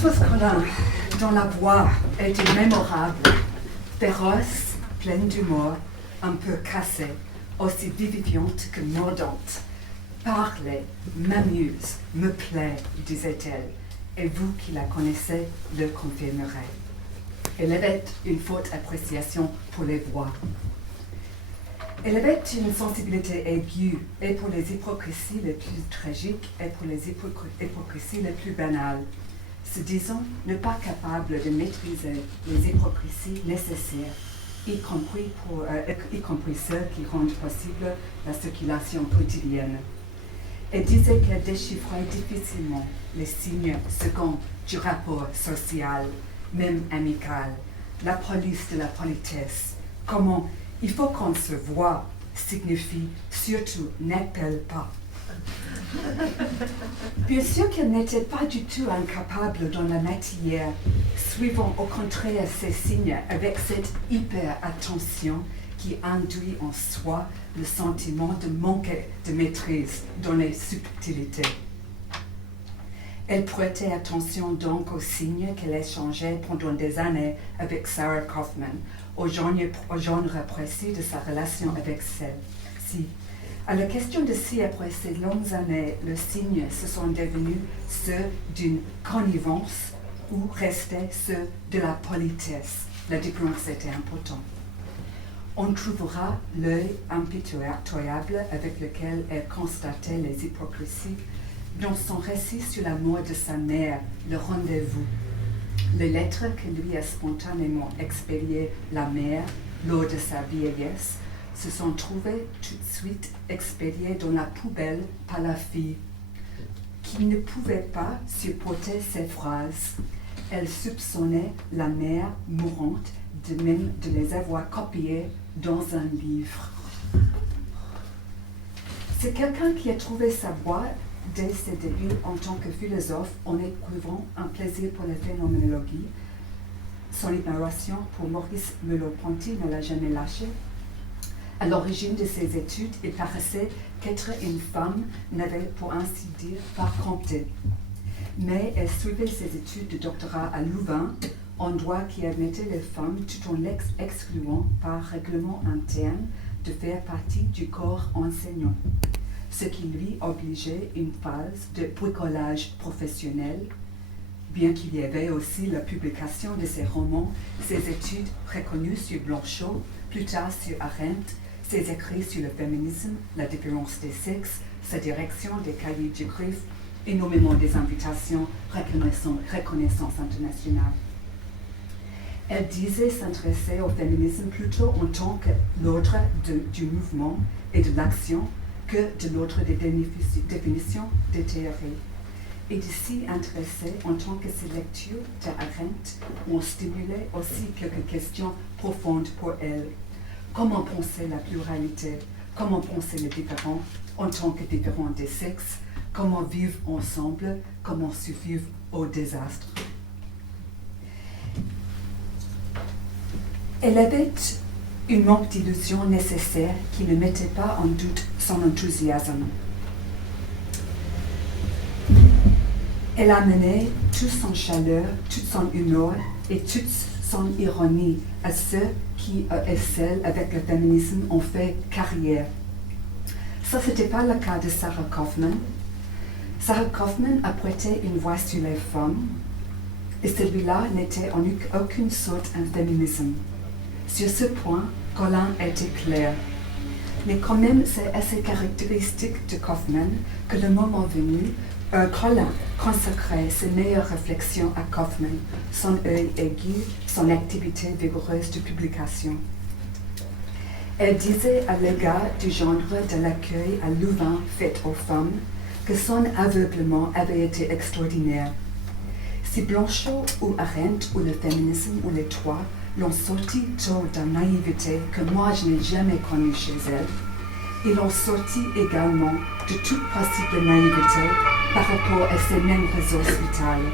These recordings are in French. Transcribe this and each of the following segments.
Françoise Collin, dont la voix était mémorable, féroce, pleine d'humour, un peu cassée, aussi vivifiante que mordante. Parler m'amuse, me plaît, disait-elle, et vous qui la connaissez le confirmerez. Elle avait une forte appréciation pour les voix. Elle avait une sensibilité aiguë, et pour les hypocrisies les plus tragiques, et pour les hypocrisies les plus banales, se disant ne pas capable de maîtriser les hypocrisies nécessaires, y compris celles qui rendent possible la circulation quotidienne. Elle disait qu'elle déchiffrait difficilement les signes seconds du rapport social, même amical, la police de la politesse, comment il faut qu'on se voie signifie surtout n'appelle pas. Bien sûr qu'elle n'était pas du tout incapable dans la matière, suivant au contraire ces signes avec cette hyper-attention qui induit en soi le sentiment de manquer de maîtrise dans les subtilités. Elle prêtait attention donc aux signes qu'elle échangeait pendant des années avec Sarah Kaufman, au genre précis de sa relation avec celle-ci. À la question de si, après ces longues années, les signes se sont devenus ceux d'une connivence ou restaient ceux de la politesse, la différence était importante. On trouvera l'œil impitoyable avec lequel elle constatait les hypocrisies dans son récit sur la mort de sa mère, le rendez-vous. Les lettres que lui a spontanément expédiées la mère lors de sa vieillesse se sont trouvées tout de suite expédiées dans la poubelle par la fille, qui ne pouvait pas supporter ces phrases. Elle soupçonnait la mère mourante de même de les avoir copiées dans un livre. C'est quelqu'un qui a trouvé sa voie dès ses débuts en tant que philosophe en éprouvant un plaisir pour la phénoménologie. Son admiration pour Maurice Merleau-Ponty ne l'a jamais lâché. À l'origine de ses études, il paraissait qu'être une femme n'avait, pour ainsi dire, pas compté. Mais elle suivait ses études de doctorat à Louvain, en droit qui admettait les femmes tout en excluant par règlement interne de faire partie du corps enseignant, ce qui lui obligeait une phase de bricolage professionnel, bien qu'il y avait aussi la publication de ses romans, ses études reconnues sur Blanchot, plus tard sur Arendt, ses écrits sur le féminisme, la différence des sexes, sa direction des cahiers du Griffe, énormément des invitations, reconnaissance internationale. Elle disait s'intéresser au féminisme plutôt en tant que l'ordre du mouvement et de l'action que de l'ordre des définitions des théories. Et de s'y intéresser en tant que ses lectures d'Arendt ont stimulé aussi quelques questions profondes pour elle. Comment penser la pluralité? Comment penser les différents en tant que différents des sexes? Comment vivre ensemble? Comment survivre au désastre? Elle avait une manque d'illusion nécessaire qui ne mettait pas en doute son enthousiasme. Elle amenait toute son chaleur, toute son humour et toute son ironie à ceux qui et celles avec le féminisme ont fait carrière. Ça, c'était pas le cas de Sarah Kaufman. Sarah Kaufman a prêté une voix sur les femmes, et celui-là n'était en aucune sorte un féminisme. Sur ce point, Collin était clair. Mais quand même, c'est assez caractéristique de Kaufman que le moment venu, Collin consacrait ses meilleures réflexions à Kaufman, son œil aigu, son activité vigoureuse de publication. Elle disait à l'égard du genre de l'accueil à Louvain fait aux femmes que son aveuglement avait été extraordinaire. Si Blanchot ou Arendt ou le féminisme ou les trois l'ont sorti tôt d'une naïveté que moi je n'ai jamais connue chez elle, ils l'ont sorti également de toute possible naïveté par rapport à ces mêmes ressources vitales.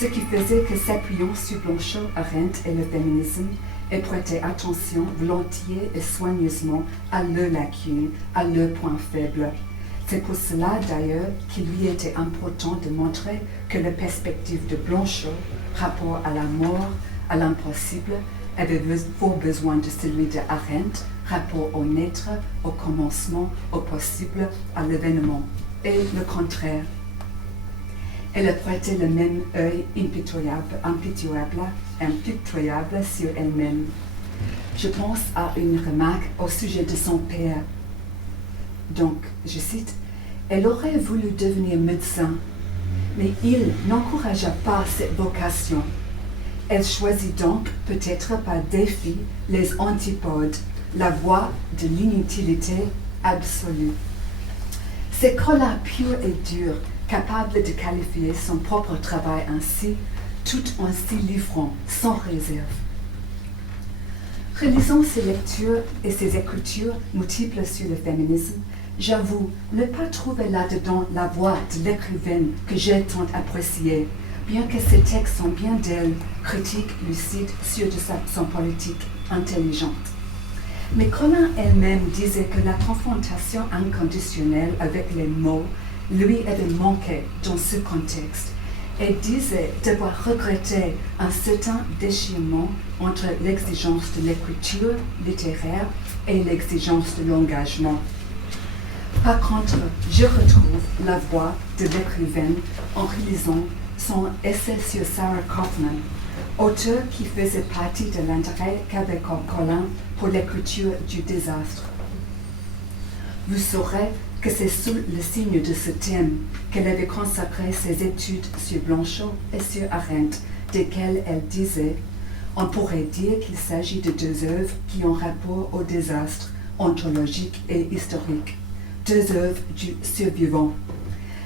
Ce qui faisait que s'appuyant sur Blanchot, Arendt et le féminisme, elle prêtait attention volontiers et soigneusement à leurs lacunes, à leurs points faibles. C'est pour cela d'ailleurs qu'il lui était important de montrer que la perspective de Blanchot, rapport à la mort, à l'impossible, avait fort besoin de celui de Arendt, rapport au naître, au commencement, au possible, à l'événement, et le contraire. Elle a prêté le même œil impitoyable sur elle-même. Je pense à une remarque au sujet de son père. Donc, je cite, « Elle aurait voulu devenir médecin, mais il n'encouragea pas cette vocation. Elle choisit donc, peut-être par défi, les antipodes, la voie de l'inutilité absolue. » C'est Colin pur et dur, capable de qualifier son propre travail ainsi, tout en s'y livrant sans réserve. Relisant ses lectures et ses écritures multiples sur le féminisme, j'avoue ne pas trouver là-dedans la voix de l'écrivaine que j'ai tant appréciée, bien que ses textes sont bien d'elle, critiques, lucides, sûrs de son politique intelligente. Mais Colin elle-même disait que la confrontation inconditionnelle avec les mots lui avait manqué dans ce contexte et disait devoir regretter un certain déchirement entre l'exigence de l'écriture littéraire et l'exigence de l'engagement. Par contre, je retrouve la voix de l'écrivaine en relisant son essai sur Sarah Kaufman, auteur qui faisait partie de l'intérêt qu'avait Colin pour l'écriture du désastre. Vous saurez que c'est sous le signe de ce thème qu'elle avait consacré ses études sur Blanchot et sur Arendt, desquelles elle disait « On pourrait dire qu'il s'agit de deux œuvres qui ont rapport au désastre, ontologique et historique, deux œuvres du survivant.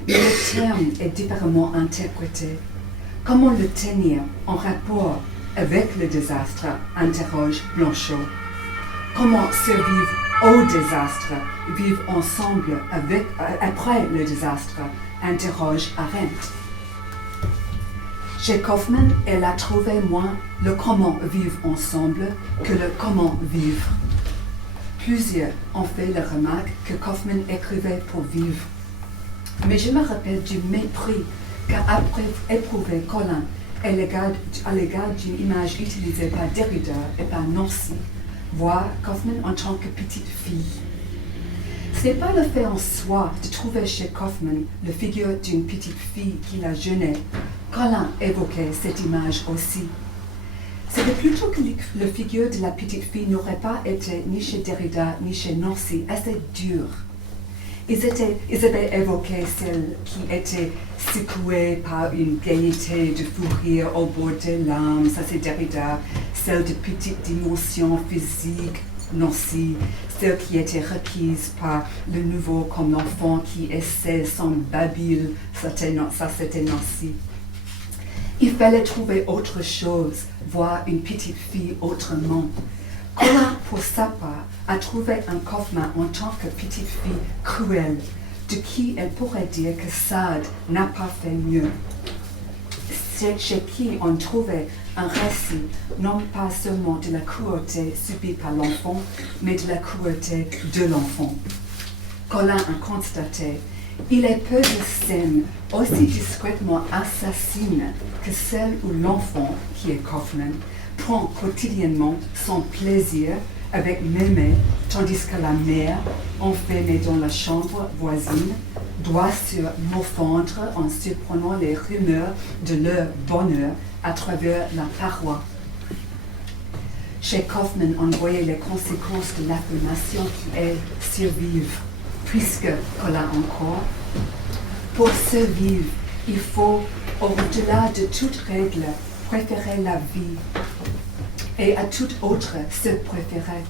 Mais le terme est différemment interprété. Comment le tenir en rapport avec le désastre, interroge Blanchot. Comment survivre au désastre, vivre ensemble après le désastre, interroge Arendt. Chez Kaufman, elle a trouvé moins le comment vivre ensemble que le comment vivre. Plusieurs ont fait la remarque que Kaufman écrivait pour vivre. Mais je me rappelle du mépris qu'a éprouvé Colin à l'égard d'une image utilisée par Derrida et par Nancy, voire Kaufman en tant que petite fille. Ce n'est pas le fait en soi de trouver chez Kaufman la figure d'une petite fille qui la gênait. Colin évoquait cette image aussi. C'était plutôt que la figure de la petite fille n'aurait pas été ni chez Derrida ni chez Nancy assez dure. Ils avaient évoqué celle qui était secouée par une gaieté de fou rire au bord des larmes, ça c'est Derrida, celle de petite dimension physique, Nancy, celle qui était requise par le nouveau comme l'enfant qui essaie son babil, ça c'était Nancy. Il fallait trouver autre chose, voir une petite fille autrement. Colin, pour sa part, a trouvé un Kaufman en tant que petite fille cruelle, de qui elle pourrait dire que Sade n'a pas fait mieux. C'est chez qui on trouvait un récit non pas seulement de la cruauté subie par l'enfant, mais de la cruauté de l'enfant. Colin a constaté il est peu de scènes aussi discrètement assassines que celle où l'enfant, qui est Kaufman, prend quotidiennement son plaisir avec Mémé, tandis que la mère, enfermée dans la chambre voisine, doit se morfondre en surprenant les rumeurs de leur bonheur à travers la paroi. Chez Kaufman, on voyait les conséquences de l'affirmation qui est survivre, puisque, Colin encore, pour survivre, il faut, au-delà de toute règle, préférer la vie et à toute autre se préférer.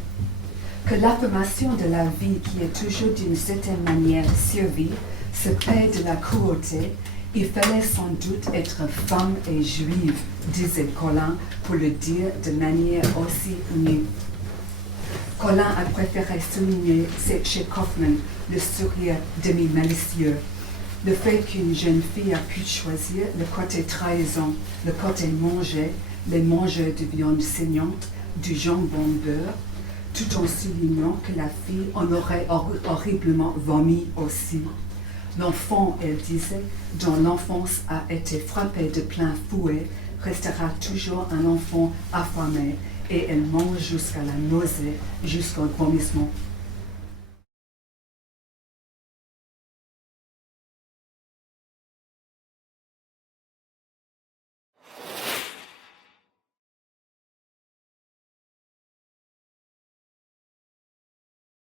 Que l'affirmation de la vie qui est toujours d'une certaine manière survie se paie de la cruauté, il fallait sans doute être femme et juive, disait Colin, pour le dire de manière aussi nue. Colin a préféré souligner chez Kaufman le sourire demi-malicieux, le fait qu'une jeune fille a pu choisir le côté trahison, le côté manger, les mangeurs de viande saignante, du jambon beurre, tout en soulignant que la fille en aurait horriblement vomi aussi. L'enfant, elle disait, dont l'enfance a été frappée de plein fouet, restera toujours un enfant affamé et elle mange jusqu'à la nausée, jusqu'au vomissement